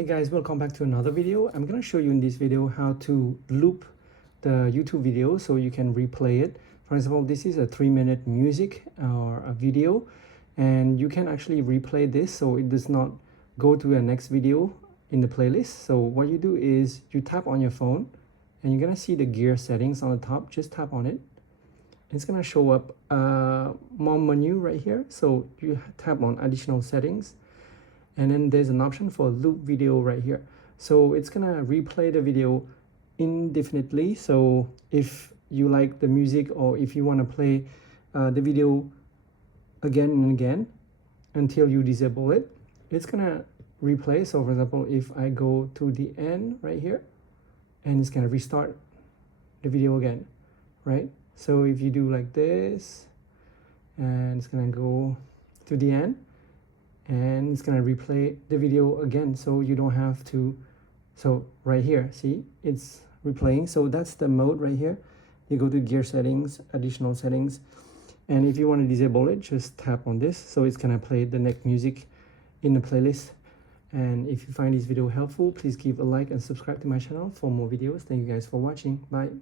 Hey guys, welcome back to another video. I'm gonna show you in this video how to loop the YouTube video so you can replay it. For example, this is a 3-minute music or a video, and you can actually replay this so it does not go to a next video in the playlist. So what you do is you tap on your phone and you're gonna see the gear settings on the top. Just tap on it. It's gonna show up more menu right here. So you tap on additional settings, and then there's an option for loop video right here. So it's gonna replay the video indefinitely. So if you like the music or if you want to play the video again and again until you disable it, it's gonna replay. So for example, if I go to the end right here, and it's gonna restart the video again, right? So if you do like this, and it's gonna go to the end, and it's gonna replay the video again, so you don't have to. So right here, see, it's replaying. So that's the mode right here. You go to gear settings, additional settings, and if you want to disable it, just tap on this, so it's gonna play the next music in the playlist. And if you find this video helpful, please give a like and subscribe to my channel for more videos. Thank you guys for watching. Bye.